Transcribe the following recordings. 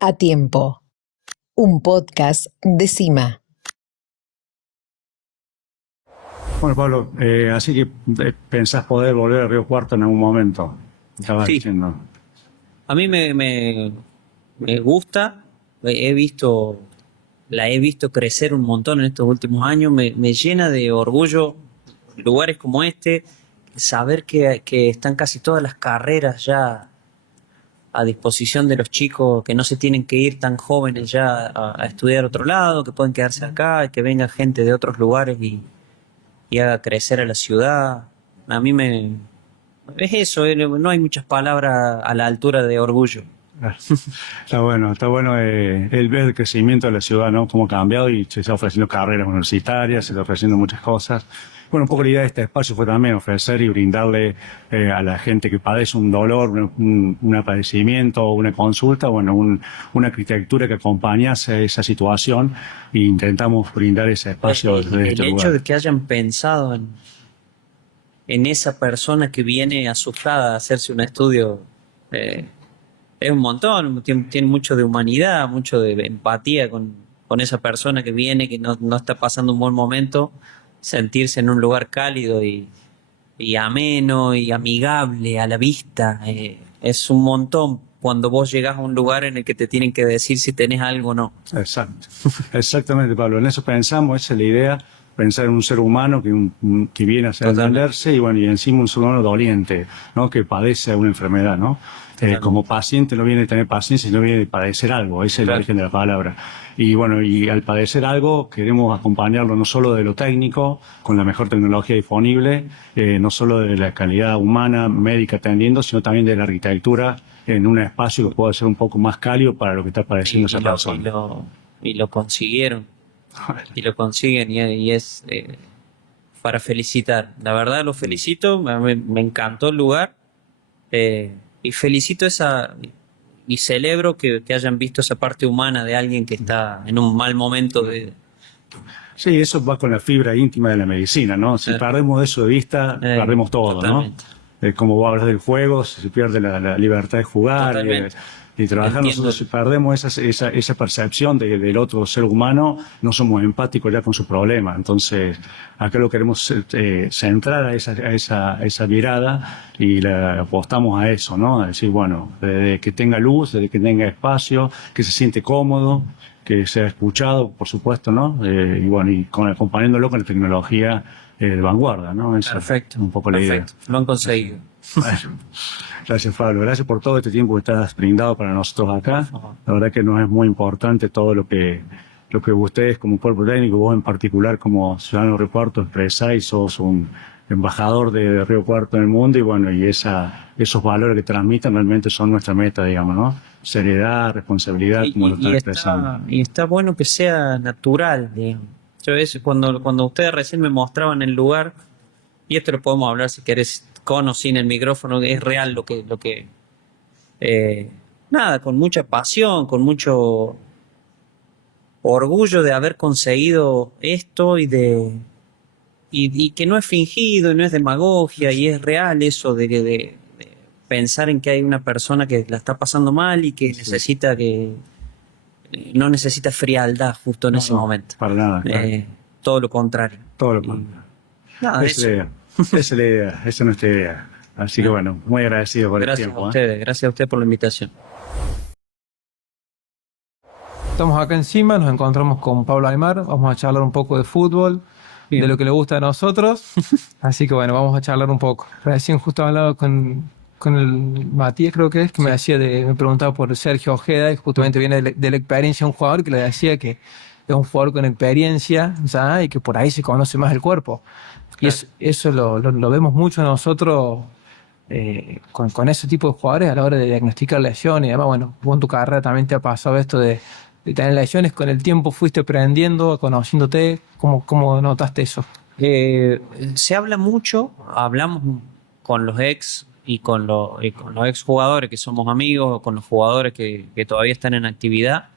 A Tiempo, un podcast de CIMA. Bueno, Pablo, así que pensás poder volver a Río Cuarto en algún momento. Estabas Sí. diciendo. A mí me gusta, la he visto crecer un montón en estos últimos años, me llena de orgullo lugares como este, saber que están casi todas las carreras ya a disposición de los chicos, que no se tienen que ir tan jóvenes ya a estudiar a otro lado, que pueden quedarse acá, que venga gente de otros lugares y haga crecer a la ciudad. A mí es eso, no hay muchas palabras a la altura de orgullo. Está bueno el ver el crecimiento de la ciudad, ¿no? Cómo ha cambiado y se está ofreciendo carreras universitarias, se está ofreciendo muchas cosas. Bueno, un poco la idea de este espacio fue también ofrecer y brindarle a la gente que padece un dolor, un padecimiento, una consulta, bueno, una arquitectura que acompañase esa situación e intentamos brindar ese espacio desde El este hecho lugar. de que hayan pensado en esa persona que viene asustada a hacerse un estudio es un montón, tiene mucho de humanidad, mucho de empatía con esa persona que viene, que no está pasando un buen momento, sentirse en un lugar cálido y ameno y amigable a la vista. Es un montón cuando vos llegás a un lugar en el que te tienen que decir si tenés algo o no. Exacto, exactamente, Pablo. En eso pensamos, esa es la idea, pensar en un ser humano que viene a atenderse y bueno, y encima un ser humano doliente, ¿no? Que padece una enfermedad, ¿no? Como paciente no viene a tener paciencia, sino viene a padecer algo, ese es el origen de la palabra. Y bueno, y al padecer algo queremos acompañarlo no solo de lo técnico, con la mejor tecnología disponible, no solo de la calidad humana, médica atendiendo, sino también de la arquitectura en un espacio que pueda ser un poco más cálido para lo que está padeciendo esa persona. Y lo consiguieron. Y lo consiguen y es para felicitar. La verdad lo felicito, me encantó el lugar y felicito y celebro que hayan visto esa parte humana de alguien que está en un mal momento Sí, eso va con la fibra íntima de la medicina, ¿no? Si perdemos eso de vista, perdemos todo, totalmente. ¿no? Como vos hablas del juego, se pierde la libertad de jugar y trabajar. Entiendo. Nosotros si perdemos esa percepción del otro ser humano, no somos empáticos ya con su problema. Entonces, acá lo queremos centrar a esa mirada y le apostamos a eso, ¿no? A decir, bueno, desde que tenga luz, desde que tenga espacio, que se siente cómodo, que sea escuchado, por supuesto, ¿no? Y bueno, acompañándolo con la tecnología de vanguardia, ¿no? Esa Perfecto. es un poco la idea. Lo han conseguido. Bueno, gracias, Pablo. Gracias por todo este tiempo que estás brindado para nosotros acá. La verdad que nos es muy importante todo lo que ustedes como cuerpo técnico, vos en particular como ciudadano de Río Cuarto expresáis, sos un embajador de Río Cuarto en el mundo y bueno, y esos valores que transmiten realmente son nuestra meta, digamos, ¿no? Seriedad, responsabilidad, como lo están expresando. Y está bueno que sea natural, digamos. Yo cuando ustedes recién me mostraban el lugar, y esto lo podemos hablar si querés con o sin el micrófono, es real nada, con mucha pasión, con mucho orgullo de haber conseguido esto y que no es fingido y no es demagogia y es real eso de pensar en que hay una persona que la está pasando mal y que necesita no necesita frialdad justo en ese momento. Para nada. Claro. Todo lo contrario. Todo lo contrario. Nada, Esa es la idea, esa es nuestra idea. Así que bueno, muy agradecido por el tiempo. Gracias a ustedes por la invitación. Estamos acá encima, nos encontramos con Pablo Aymar, vamos a charlar un poco de fútbol, de lo que le gusta a nosotros, así que bueno, vamos a charlar un poco. Recién justo hablaba con el Matías, creo que me decía me preguntaba por Sergio Ojeda, y justamente viene de la experiencia de un jugador que le decía que es un jugador con experiencia, ¿sabes? Y que por ahí se conoce más el cuerpo. Claro. Y eso lo vemos mucho nosotros con ese tipo de jugadores a la hora de diagnosticar lesiones. Y además, bueno, vos en tu carrera también te ha pasado esto de tener lesiones, con el tiempo fuiste aprendiendo, conociéndote. ¿Cómo notaste eso? Se habla mucho, hablamos con los ex y con los ex jugadores que somos amigos, o con los jugadores que todavía están en actividad,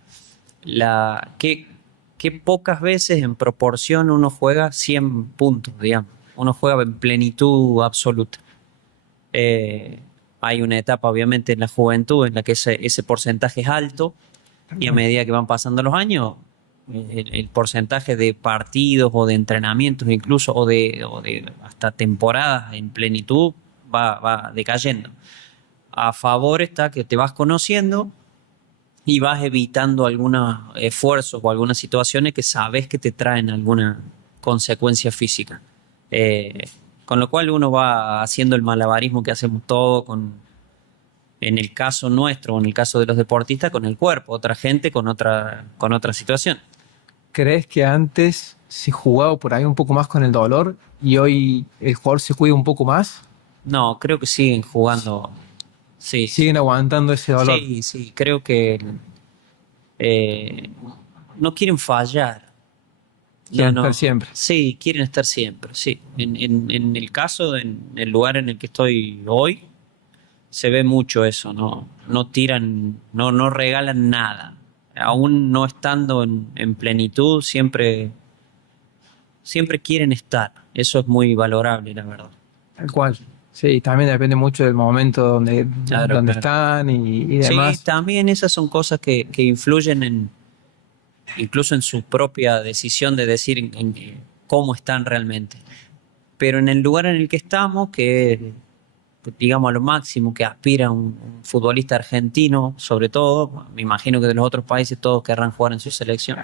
que pocas veces en proporción uno juega 100 puntos, digamos. Uno juega en plenitud absoluta. Hay una etapa, obviamente, en la juventud en la que ese porcentaje es alto, Y a medida que van pasando los años, el porcentaje de partidos o de entrenamientos incluso, o de hasta temporadas en plenitud, va decayendo. A favor está que te vas conociendo y vas evitando algunos esfuerzos o algunas situaciones que sabes que te traen alguna consecuencia física. Con lo cual uno va haciendo el malabarismo que hacemos todos en el caso nuestro, en el caso de los deportistas, con el cuerpo, otra gente con otra situación. ¿Crees que antes se jugaba por ahí un poco más con el dolor y hoy el jugador se cuida un poco más? No, creo que siguen jugando. Sí, ¿Siguen aguantando ese dolor? sí, creo que no quieren fallar. Quieren estar siempre. Sí, quieren estar siempre, sí. En el caso, en el lugar en el que estoy hoy, se ve mucho eso, no tiran, no regalan nada. Aún no estando en plenitud, siempre quieren estar. Eso es muy valorable, la verdad. Tal cual. Sí, también depende mucho del momento donde Claro. están y demás. Sí, también esas son cosas que influyen incluso en su propia decisión de decir en cómo están realmente. Pero en el lugar en el que estamos, que es, digamos, a lo máximo que aspira un futbolista argentino, sobre todo, me imagino que de los otros países todos querrán jugar en su selección.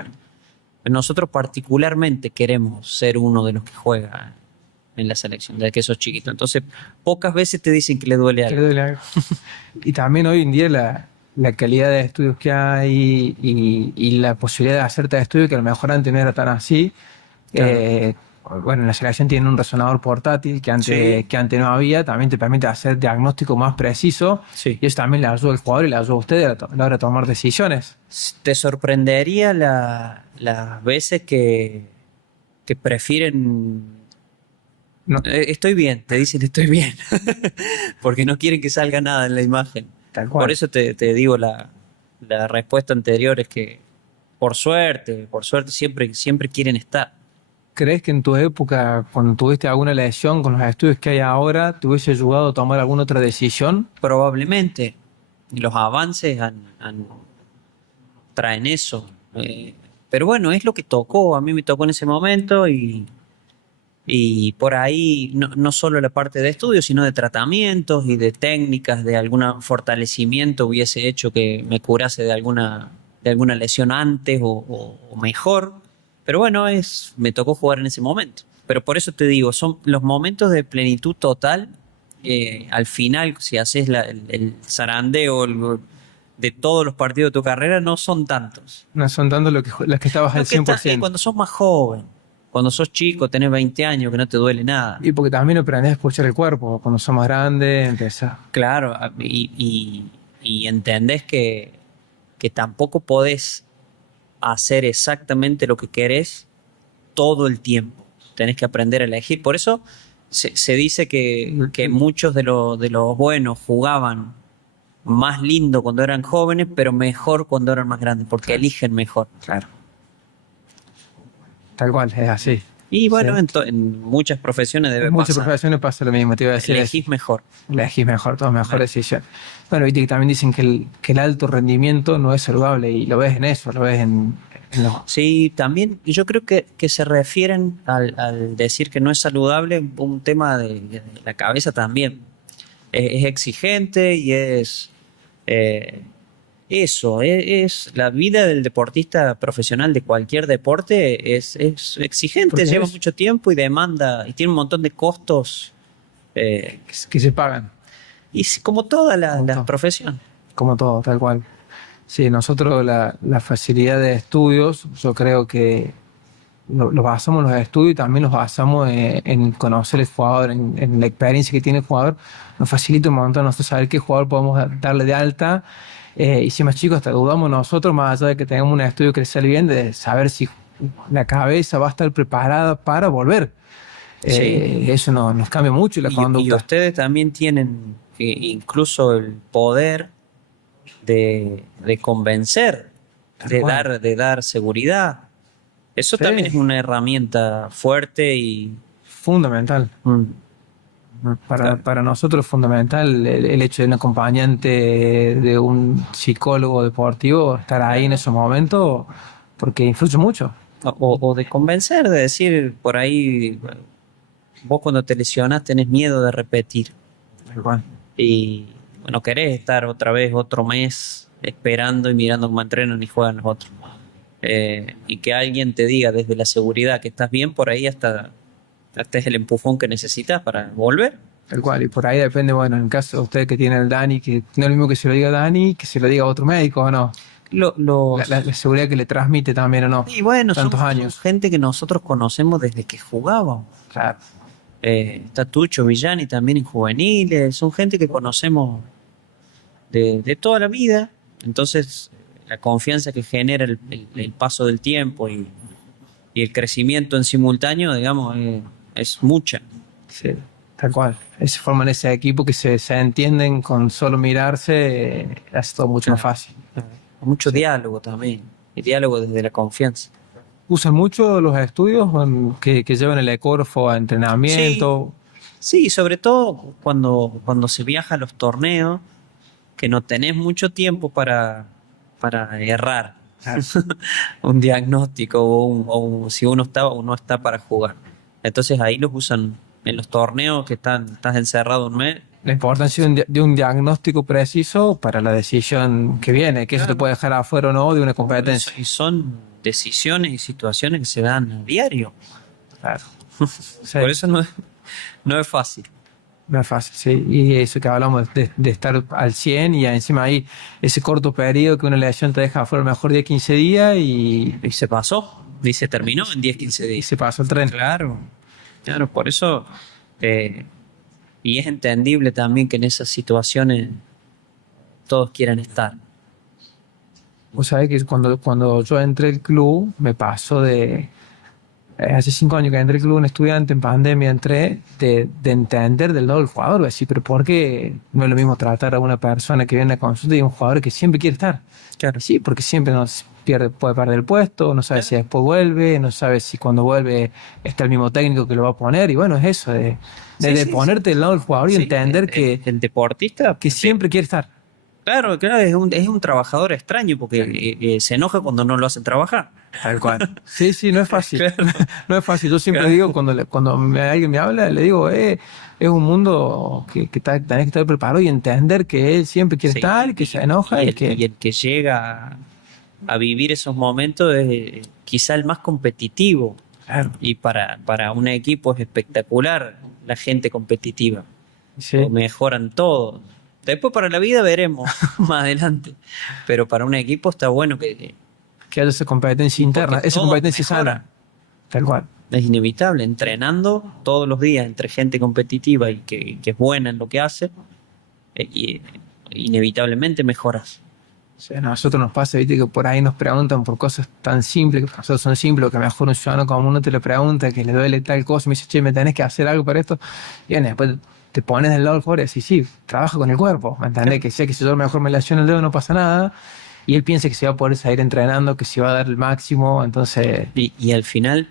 Pero nosotros particularmente queremos ser uno de los que juega en la selección, desde que sos chiquito. Entonces, pocas veces te dicen que le duele Que le algo. duele algo. Y también hoy en día la calidad de estudios que hay y la posibilidad de hacerte estudios que a lo mejor antes no era tan así. Claro. Bueno, en la selección tienen un resonador portátil que Sí. antes no había, también te permite hacer diagnóstico más preciso Sí. y eso también le ayuda al jugador y le ayuda a usted a la hora de tomar decisiones. Te sorprendería las veces que prefieren. No, Estoy bien, te dicen estoy bien, porque no quieren que salga nada en la imagen. tal cual. Por eso te digo la respuesta anterior es que por suerte siempre quieren estar. ¿Crees que en tu época, cuando tuviste alguna lesión con los estudios que hay ahora, te hubiese ayudado a tomar alguna otra decisión? Probablemente los avances traen eso. Pero bueno, es lo que tocó, a mí me tocó en ese momento y por ahí no solo la parte de estudios, sino de tratamientos y de técnicas, de algún fortalecimiento hubiese hecho que me curase de alguna lesión antes o mejor. Pero bueno, me tocó jugar en ese momento. Pero por eso te digo, son los momentos de plenitud total. Al final, si haces el zarandeo de todos los partidos de tu carrera, no son tantos. No son tanto las que estabas al Lo que está- 100%. cuando sos más joven, cuando sos chico, tenés 20 años, que no te duele nada. Y porque también aprendes a escuchar el cuerpo. Cuando sos más grande, empieza. Claro, y entendés que tampoco podés hacer exactamente lo que querés todo el tiempo. Tenés que aprender a elegir. Por eso se dice que muchos de los buenos jugaban más lindo cuando eran jóvenes, pero mejor cuando eran más grandes, porque eligen mejor. Claro. Tal cual, es así. Y bueno, Sí. en muchas profesiones debe En muchas pasar. profesiones pasa lo mismo, te iba a decir. Elegís mejor. Elegís mejor, tomas mejor decisión. Bueno, viste que también dicen que el alto rendimiento no es saludable y lo ves en eso, lo ves en los... Sí, también yo creo que se refieren al decir que no es saludable un tema de la cabeza también. Es exigente y es eso, es la vida del deportista profesional de cualquier deporte es exigente, Porque lleva es- mucho tiempo y demanda y tiene un montón de costos que se pagan, como todas las Como todo. profesiones. como todo, tal cual. Sí, nosotros la facilidad de estudios, yo creo que lo basamos en los estudios y también los basamos en conocer el jugador, en la experiencia que tiene el jugador. Nos facilita un montón nosotros saber qué jugador podemos darle de alta. Y si más chicos, hasta dudamos nosotros, más allá de que tengamos un estudio que le sale bien, de saber si la cabeza va a estar preparada para volver. Sí. Eso nos cambia mucho la Y conducta. ustedes también tienen incluso el poder de convencer, Tal de cual. dar seguridad. Eso Sí. también es una herramienta fuerte y Fundamental. Para nosotros es fundamental el hecho de un acompañante, de un psicólogo deportivo, estar ahí en esos momentos, porque influye mucho. O de convencer, de decir, por ahí, vos cuando te lesionas tenés miedo de repetir. Igual. Y no querés estar otra vez otro mes esperando y mirando cómo entrenan y juegan los otros. Y que alguien te diga desde la seguridad que estás bien, por ahí hasta es el empujón que necesitas para volver. Tal cual, y por ahí depende, bueno, en el caso de usted que tiene el Dani, que no es lo mismo que se lo diga Dani, que se lo diga otro médico o no. La seguridad que le transmite también o no. Y bueno, tantos son años. gente que nosotros conocemos desde que jugábamos. Claro. Está Tucho Villani también en juveniles, son gente que conocemos de toda la vida. Entonces, la confianza que genera el paso del tiempo y el crecimiento en simultáneo, digamos, es mucha. Sí, tal cual. Se forman ese equipo que se entienden con solo mirarse, hace todo mucho más fácil. Mucho diálogo también, y diálogo desde la confianza. ¿Usan mucho los estudios que llevan el ecógrafo a entrenamiento? Sí, sobre todo cuando se viaja a los torneos, que no tenés mucho tiempo para errar un diagnóstico o si uno está o no está para jugar. Entonces ahí los usan en los torneos que estás encerrado un mes. La importancia de un diagnóstico preciso para la decisión que viene, que eso te puede dejar afuera o no de una competencia. Y son decisiones y situaciones que se dan a diario. Claro. Sí. Por eso no es fácil. No es fácil, sí. Y eso que hablamos de estar al 100 y encima ahí ese corto periodo que una lesión te deja afuera a lo mejor 10, 15 días Y se pasó, y se terminó en 10, 15 y días. se pasó el tren. Claro, por eso, y es entendible también que en esas situaciones todos quieran estar. Vos sabés que cuando yo entré al club, me pasó hace 5 años que entré al club, un estudiante en pandemia, entré de entender del lado del jugador, decir, pero ¿por qué no es lo mismo tratar a una persona que viene a consulta y a un jugador que siempre quiere estar? Claro. Sí, porque siempre puede perder el puesto, no sabe si después vuelve, no sabe si cuando vuelve está el mismo técnico que lo va a poner, y bueno, es eso, de ponerte del lado del jugador y entender que el deportista siempre quiere estar. Claro, es un trabajador extraño porque se enoja cuando no lo hacen trabajar. Tal cual. Sí, no es fácil. Claro. No es fácil. Yo siempre digo, cuando alguien me habla, le digo, es un mundo que tenés que estar preparado y entender que él siempre quiere estar, que se enoja y y que... el que llega a vivir esos momentos es quizá el más competitivo. Claro. Y para un equipo es espectacular la gente competitiva. Sí. Lo mejoran todo. Después para la vida veremos más adelante. Pero para un equipo está bueno que haya esa competencia interna, esa todo competencia mejora. sana. Tal cual. Es inevitable, entrenando todos los días entre gente competitiva y que es buena en lo que hace, y inevitablemente mejoras. O sea, a nosotros nos pasa, viste, que por ahí nos preguntan por cosas tan simples, que para nosotros son simples, que a lo mejor un ciudadano como uno te lo pregunta, que le duele tal cosa, y me dice, che, me tenés que hacer algo para esto. Y bueno, después te pones del lado del jugador y decís, sí, trabaja con el cuerpo, ¿me entendés? Que sé que si yo mejor me lesiono el dedo no pasa nada, y él piensa que se va a poder seguir entrenando, que se va a dar el máximo, entonces... Y al final,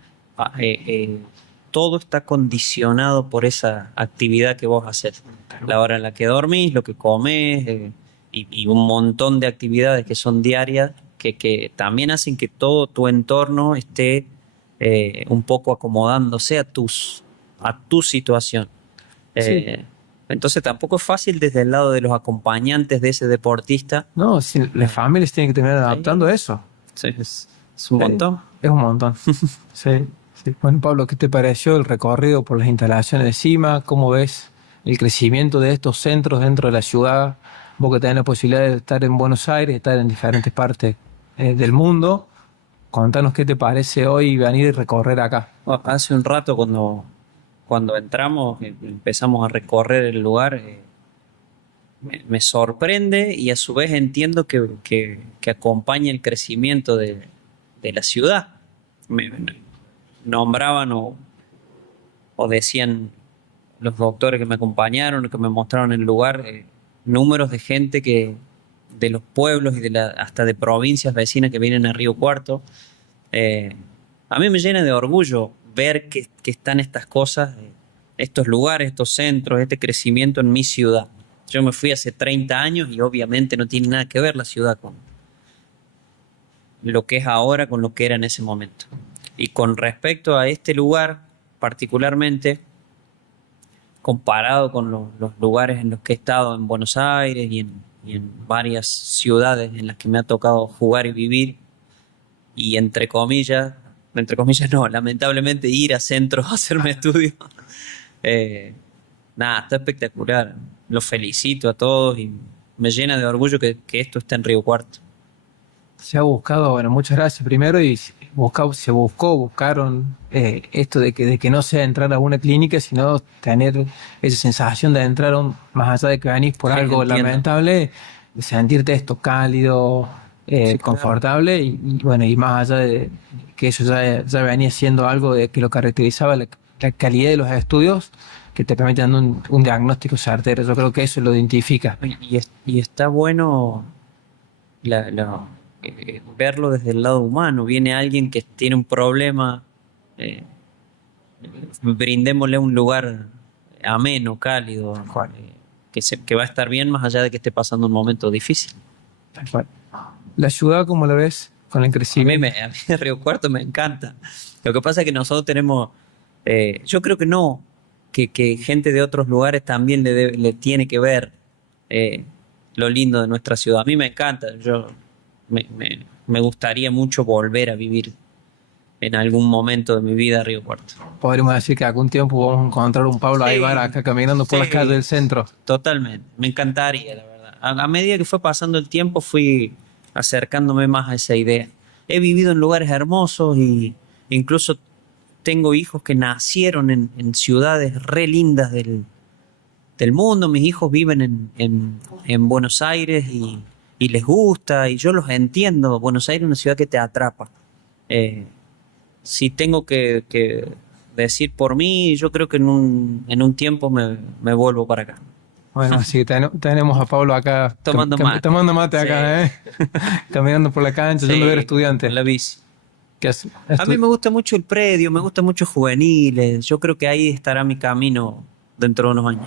todo está condicionado por esa actividad que vos haces. La hora en la que dormís, lo que comes, y un montón de actividades que son diarias, que también hacen que todo tu entorno esté un poco acomodándose a tu situación. Sí. Entonces tampoco es fácil desde el lado de los acompañantes de ese deportista. No, las familias tienen que terminar adaptando a eso. Sí, es un montón. Es un montón. Sí. Bueno, Pablo, ¿qué te pareció el recorrido por las instalaciones de CIMA? ¿Cómo ves el crecimiento de estos centros dentro de la ciudad? Vos que tenés la posibilidad de estar en Buenos Aires, estar en diferentes partes del mundo. Contanos qué te parece hoy venir y recorrer acá. Hace un rato cuando entramos, empezamos a recorrer el lugar, me sorprende y a su vez entiendo que acompaña el crecimiento de la ciudad. Me nombraban o decían los doctores que me acompañaron, que me mostraron el lugar, números de gente de los pueblos y hasta de provincias vecinas que vienen a Río Cuarto. A mí me llena de orgullo ver que están estas cosas estos lugares, estos centros, este crecimiento en mi ciudad. Yo me fui hace 30 años y obviamente no tiene nada que ver la ciudad con lo que es ahora, con lo que era en ese momento. Y con respecto a este lugar, particularmente, comparado con los lugares en los que he estado en Buenos Aires y en varias ciudades en las que me ha tocado jugar y vivir, y entre comillas no, lamentablemente ir a centros a hacerme estudios, nada, está espectacular. Los felicito a todos y me llena de orgullo que esto esté en Río Cuarto. Se ha buscado, bueno, muchas gracias primero, y buscaron esto de que no sea entrar a una clínica, sino tener esa sensación de entrar más allá de que venís por Sí, algo entiendo. lamentable, de sentirte esto cálido, Sí, confortable, y bueno, y más allá de que eso ya venía siendo algo de que lo caracterizaba la calidad de los estudios que te permiten dar un diagnóstico certero. Yo creo que eso lo identifica. Y está bueno verlo desde el lado humano. Viene alguien que tiene un problema, brindémosle un lugar ameno, cálido, que va a estar bien más allá de que esté pasando un momento difícil. Tal cual. La ciudad, ¿cómo la ves con el crecimiento? A mí Río Cuarto me encanta. Lo que pasa es que nosotros tenemos, yo creo que no, que gente de otros lugares también le tiene que ver lo lindo de nuestra ciudad. A mí me encanta. Me gustaría mucho volver a vivir en algún momento de mi vida a Río Cuarto. Podríamos decir que algún tiempo vamos a encontrar un Pablo Sí, Aybar acá caminando por las sí, calles del centro. Totalmente, me encantaría, la verdad. A medida que fue pasando el tiempo fui acercándome más a esa idea. He vivido en lugares hermosos y incluso tengo hijos que nacieron en ciudades re lindas del mundo. Mis hijos viven en Buenos Aires y les gusta y yo los entiendo. Buenos Aires es una ciudad que te atrapa. Si tengo que decir por mí, yo creo que en un tiempo me vuelvo para acá. Bueno, así que tenemos a Pablo acá Tomando mate. tomando mate acá, caminando por la cancha, yendo a ver estudiantes. En la bici. ¿Qué hace? A mí me gusta mucho el predio, me gusta mucho juveniles. Yo creo que ahí estará mi camino dentro de unos años.